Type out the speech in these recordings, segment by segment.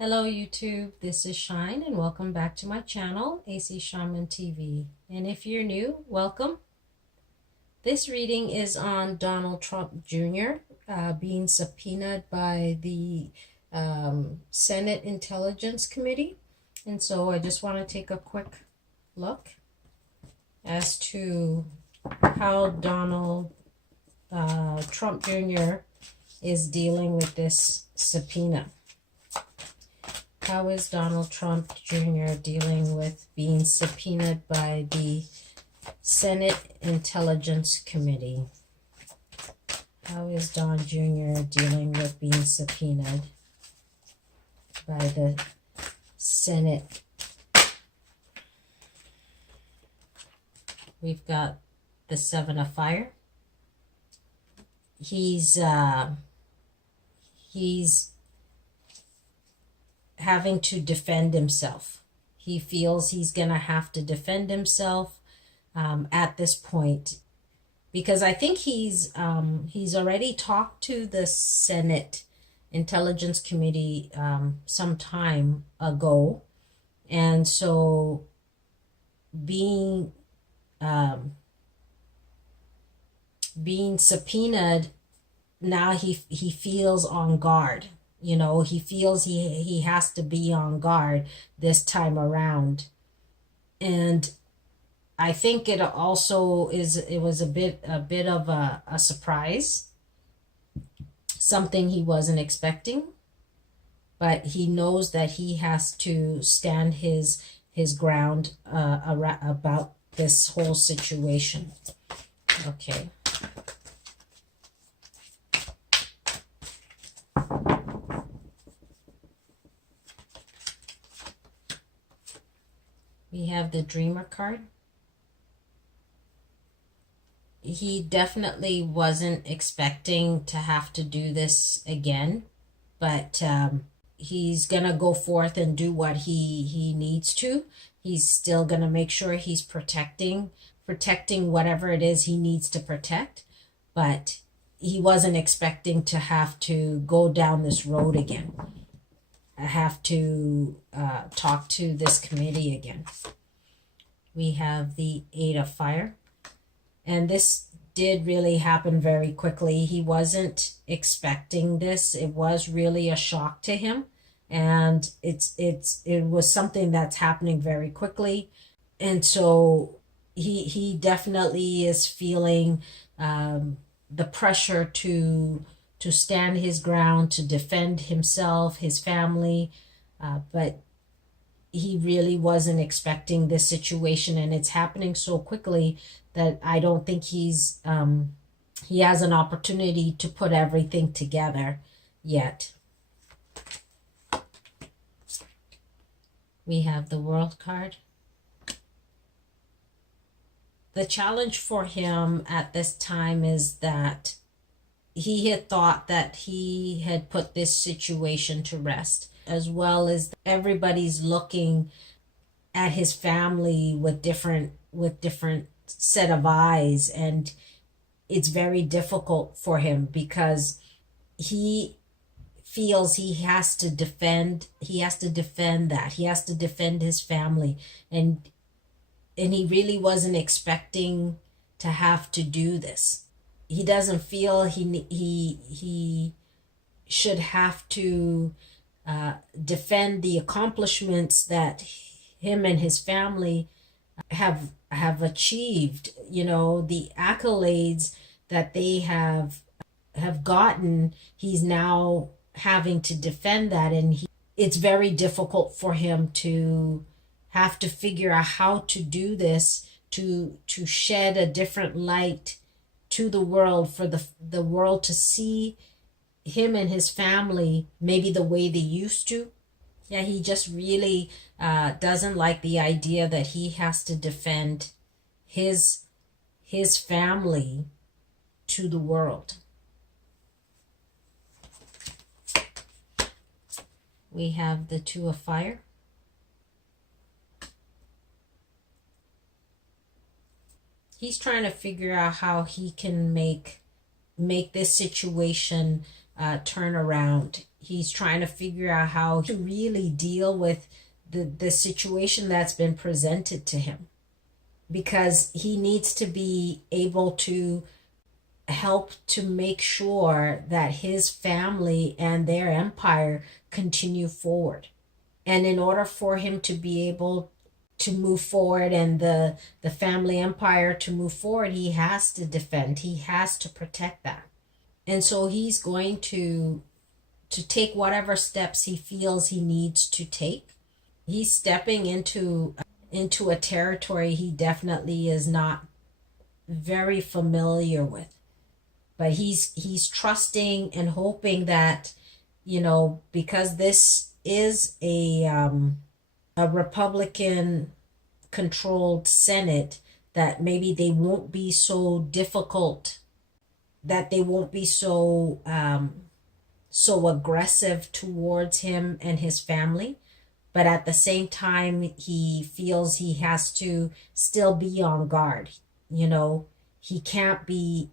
Hello YouTube, this is Shine and welcome back to my channel, AC Shaman TV. And if you're new, welcome. This reading is on Donald Trump Jr. Being subpoenaed by the Senate Intelligence Committee. And so I just want to take a quick look as to how Donald Trump Jr. is dealing with this subpoena. How is Donald Trump Jr. dealing with being subpoenaed by the Senate Intelligence Committee? How is Don Jr. dealing with being subpoenaed by the Senate? We've got the Seven of Fire. He's having to defend himself. He feels he's gonna have to defend himself at this point, because I think he's already talked to the Senate Intelligence Committee some time ago, and so being subpoenaed now, he feels on guard. You know, he feels he has to be on guard this time around. And I think it also was a bit of a surprise, something he wasn't expecting, but he knows that he has to stand his ground about this whole situation. Okay. We have the Dreamer card. He definitely wasn't expecting to have to do this again, but he's going to go forth and do what he needs to. He's still going to make sure he's protecting whatever it is he needs to protect, but he wasn't expecting to have to go down this road again. I have to talk to this committee again. We have the Eight of Fire. And this did really happen very quickly. He wasn't expecting this. It was really a shock to him. And it was something that's happening very quickly. And so he definitely is feeling the pressure to stand his ground, to defend himself, his family, but he really wasn't expecting this situation, and it's happening so quickly that I don't think he has an opportunity to put everything together yet. We have the World card. The challenge for him at this time is that he had thought that he had put this situation to rest, as well as everybody's looking at his family with different set of eyes, and it's very difficult for him because he feels he has to defend that. He has to defend his family, and he really wasn't expecting to have to do this. He doesn't feel he should have to defend the accomplishments that him and his family have achieved. You know, the accolades that they have gotten. He's now having to defend that, and it's very difficult for him to have to figure out how to do this, to shed a different light to the world, for the world to see him and his family maybe the way they used to. Yeah, he just really doesn't like the idea that he has to defend his family to the world. We have the Two of Fire. He's trying to figure out how he can make this situation turn around. He's trying to figure out how to really deal with the situation that's been presented to him, because he needs to be able to help to make sure that his family and their empire continue forward. And in order for him to be able to move forward and the family empire to move forward, he has to defend, he has to protect that. And so he's going to take whatever steps he feels he needs to take. He's stepping into a territory he definitely is not very familiar with. But he's trusting and hoping that, because this is a Republican controlled Senate, that maybe they won't be so difficult, that they won't be so aggressive towards him and his family. But at the same time, he feels he has to still be on guard. He can't be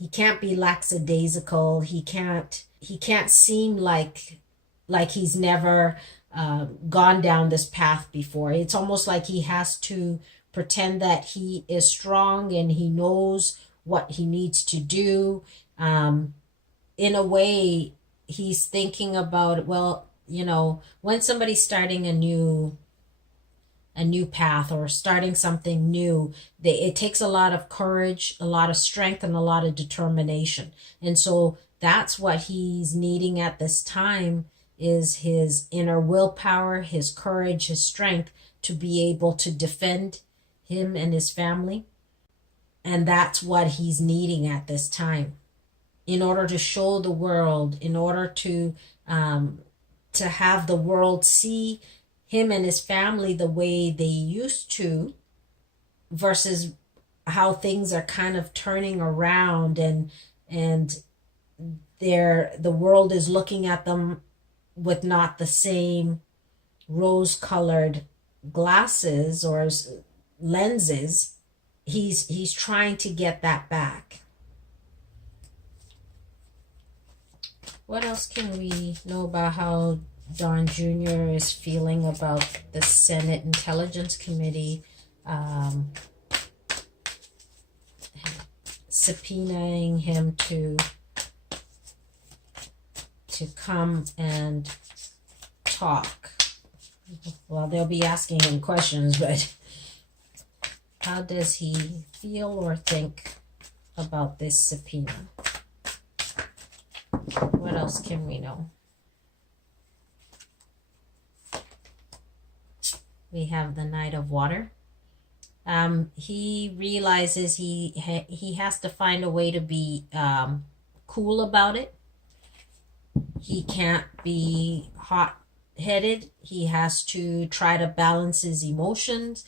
lackadaisical. He can't seem like he's never gone down this path before. It's almost like he has to pretend that he is strong and he knows what he needs to do. In a way, he's thinking about, well, when somebody's starting a new path or starting something new, it takes a lot of courage, a lot of strength, and a lot of determination. And so that's what he's needing at this time, is his inner willpower, his courage, his strength to be able to defend him and his family. And that's what he's needing at this time, in order to show the world, in order to have the world see him and his family the way they used to, versus how things are kind of turning around, and the world is looking at them with not the same rose-colored glasses or lenses. He's trying to get that back. What else can we know about how Don Jr. is feeling about the Senate Intelligence Committee subpoenaing him to come and talk? Well, they'll be asking him questions, but how does he feel or think about this subpoena? What else can we know? We have the Knight of Water. He realizes he has to find a way to be cool about it. He can't be hot-headed. He has to try to balance his emotions.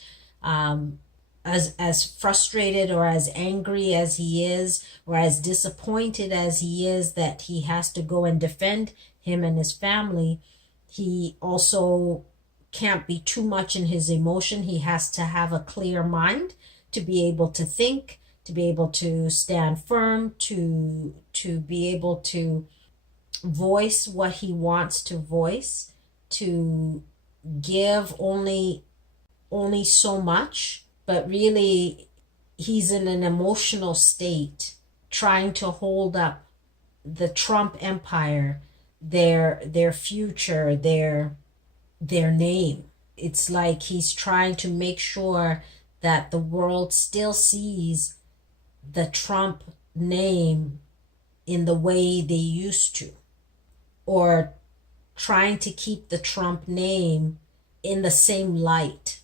As frustrated or as angry as he is, or as disappointed as he is that he has to go and defend him and his family, he also can't be too much in his emotion. He has to have a clear mind to be able to think, to be able to stand firm, to be able to voice what he wants to voice, to give only so much. But really, he's in an emotional state, trying to hold up the Trump empire, their future, their name. It's like he's trying to make sure that the world still sees the Trump name in the way they used to, or trying to keep the Trump name in the same light.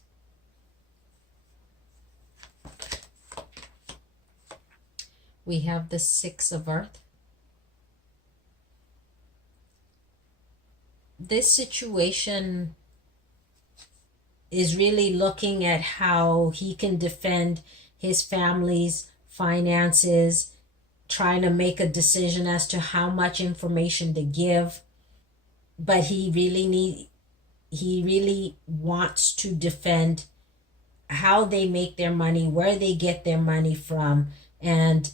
We have the Six of Earth. This situation is really looking at how he can defend his family's finances, trying to make a decision as to how much information to give. But he really wants to defend how they make their money, where they get their money from, and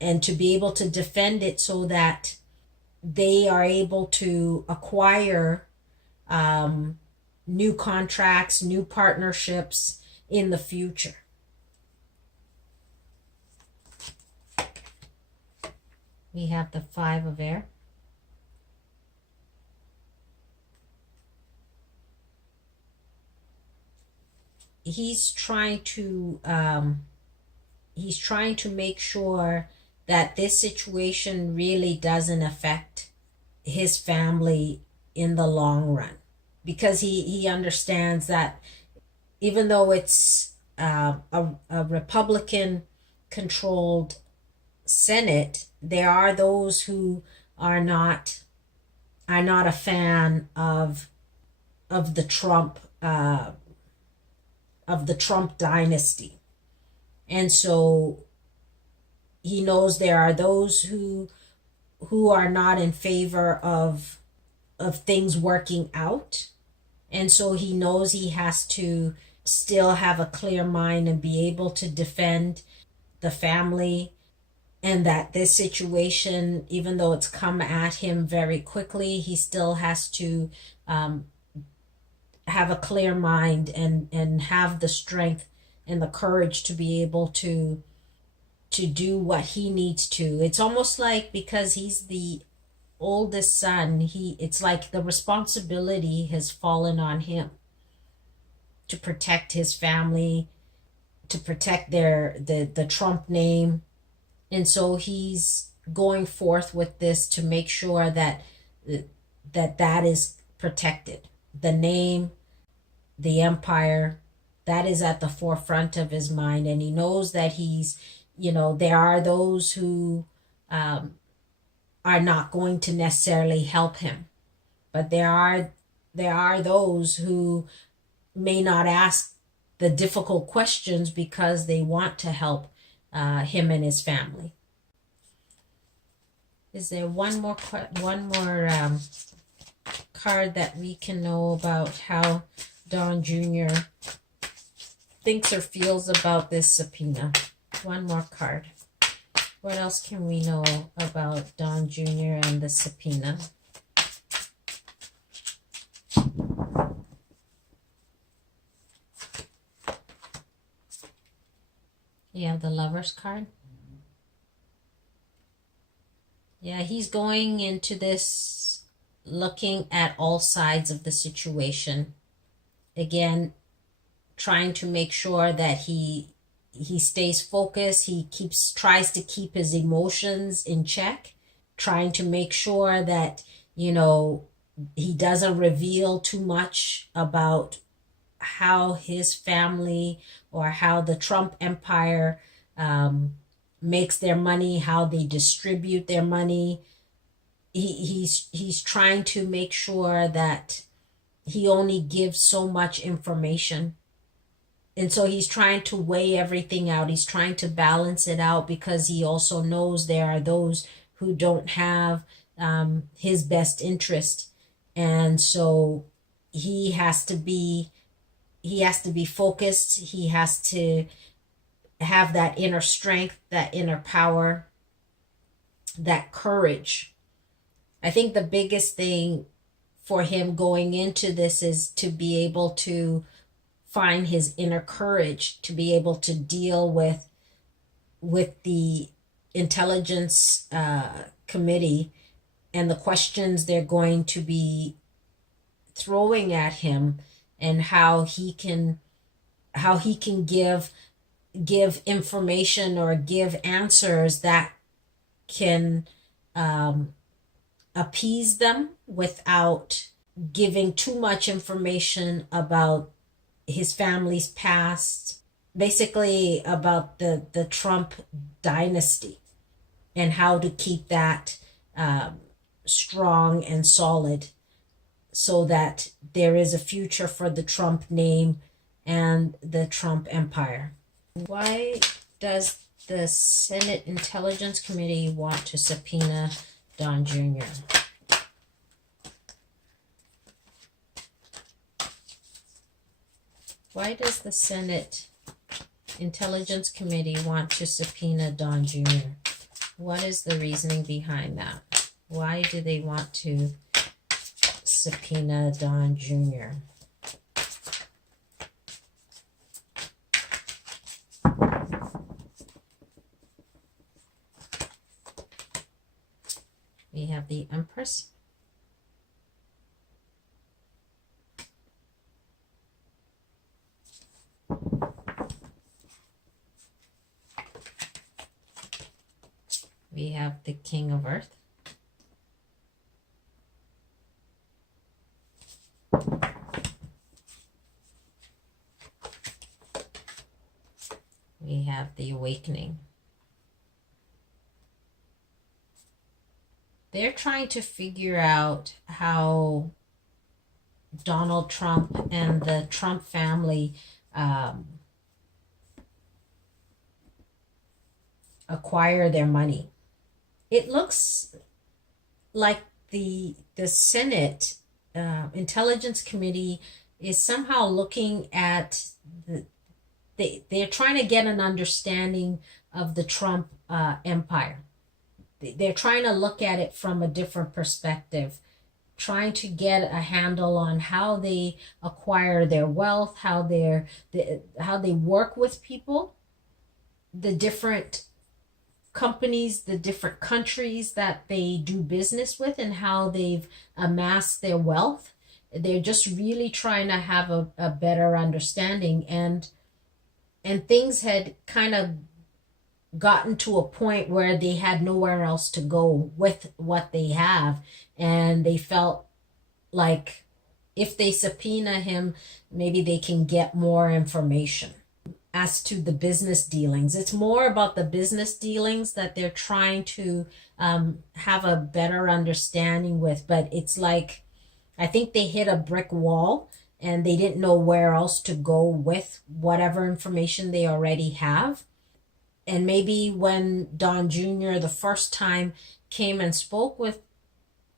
and to be able to defend it so that they are able to acquire new contracts, new partnerships in the future. We have the Five of Air. He's trying to make sure that this situation really doesn't affect his family in the long run, because he understands that even though it's a Republican controlled Senate, there are those who are not a fan of the Trump dynasty. And so he knows there are those who are not in favor of things working out. And so he knows he has to still have a clear mind and be able to defend the family, and that this situation, even though it's come at him very quickly, he still has to have a clear mind and have the strength and the courage to be able to do what he needs to. It's almost like, because he's the oldest son, it's like the responsibility has fallen on him to protect his family, to protect the Trump name. And so he's going forth with this to make sure that is protected. The name, the empire, that is at the forefront of his mind. And he knows that there are those who are not going to necessarily help him. But there are those who may not ask the difficult questions because they want to help him and his family. Is there one more card that we can know about how Don Jr. thinks or feels about this subpoena? One more card. What else can we know about Don Jr. and the subpoena? You have the Lover's card. Yeah, he's going into this looking at all sides of the situation. Again, trying to make sure that he stays focused. He tries to keep his emotions in check, trying to make sure that, he doesn't reveal too much about how his family or how the Trump empire makes their money, how they distribute their money. He's trying to make sure that he only gives so much information. And so he's trying to weigh everything out. He's trying to balance it out, because he also knows there are those who don't have his best interest. And so he has to be focused. He has to have that inner strength, that inner power, that courage. I think the biggest thing for him going into this is to be able to find his inner courage, to be able to deal with the intelligence committee and the questions they're going to be throwing at him, and how he can give information or give answers that can appease them without giving too much information about his family's past, basically about the Trump dynasty, and how to keep that strong and solid, so that there is a future for the Trump name and the Trump empire. Why does the Senate Intelligence Committee want to subpoena Don Jr.? Why does the Senate Intelligence Committee want to subpoena Don Jr.? What is the reasoning behind that? Why do they want to subpoena Don Jr.? We have the Empress. We have the King of Earth. We have the Awakening. They're trying to figure out how Donald Trump and the Trump family acquire their money. It looks like the Senate Intelligence Committee is somehow looking at they're trying to get an understanding of the Trump empire. They're trying to look at it from a different perspective, trying to get a handle on how they acquire their wealth, how they work with people, the different companies, the different countries that they do business with, and how they've amassed their wealth. They're just really trying to have a better understanding, and things had kind of gotten to a point where they had nowhere else to go with what they have, and they felt like if they subpoena him, maybe they can get more information as to the business dealings. It's more about the business dealings that they're trying to have a better understanding with, but it's like I think they hit a brick wall and they didn't know where else to go with whatever information they already have. And maybe when Don Jr. the first time came and spoke with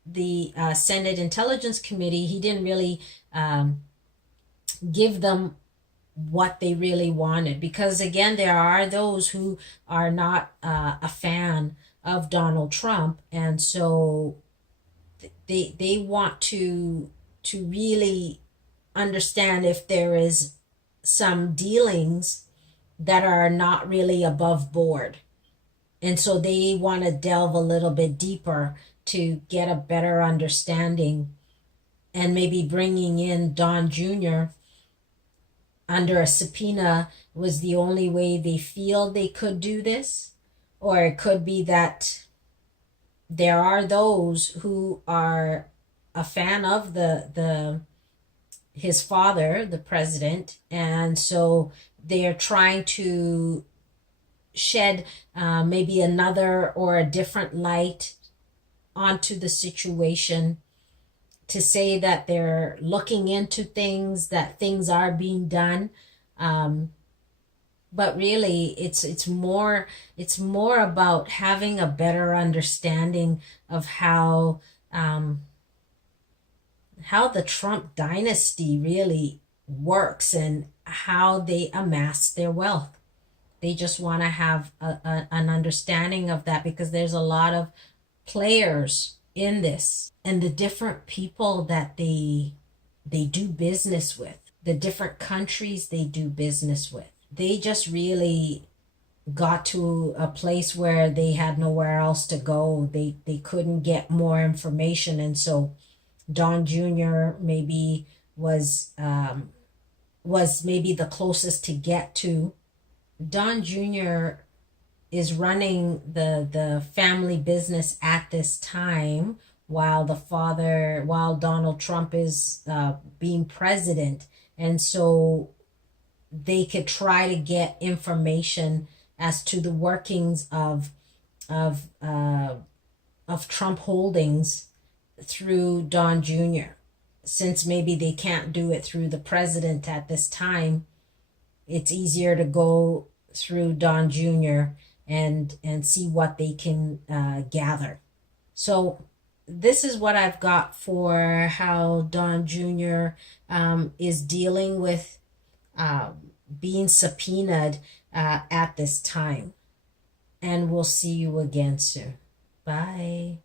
the Senate Intelligence Committee, he didn't really give them what they really wanted. Because again, there are those who are not a fan of Donald Trump. And so they want to really understand if there is some dealings that are not really above board. And so they want to delve a little bit deeper to get a better understanding, and maybe bringing in Don Jr. under a subpoena was the only way they feel they could do this. Or it could be that there are those who are a fan of his father, the president, and so they're trying to shed maybe another or a different light onto the situation, to say that they're looking into things, that things are being done, but really it's more about having a better understanding of how the Trump dynasty really works and how they amass their wealth. They just want to have an understanding of that, because there's a lot of players in this, and the different people that they do business with, the different countries they do business with. They just really got to a place where they had nowhere else to go. They couldn't get more information, and so Don Jr. maybe was maybe the closest to get to. Don Jr. is running the family business at this time, while Donald Trump is being president. And so they could try to get information as to the workings of Trump Holdings through Don Jr. Since maybe they can't do it through the president at this time, it's easier to go through Don Jr. and see what they can gather. So this is what I've got for how Don Jr. Is dealing with being subpoenaed at this time. and we'll see you again soon. Bye.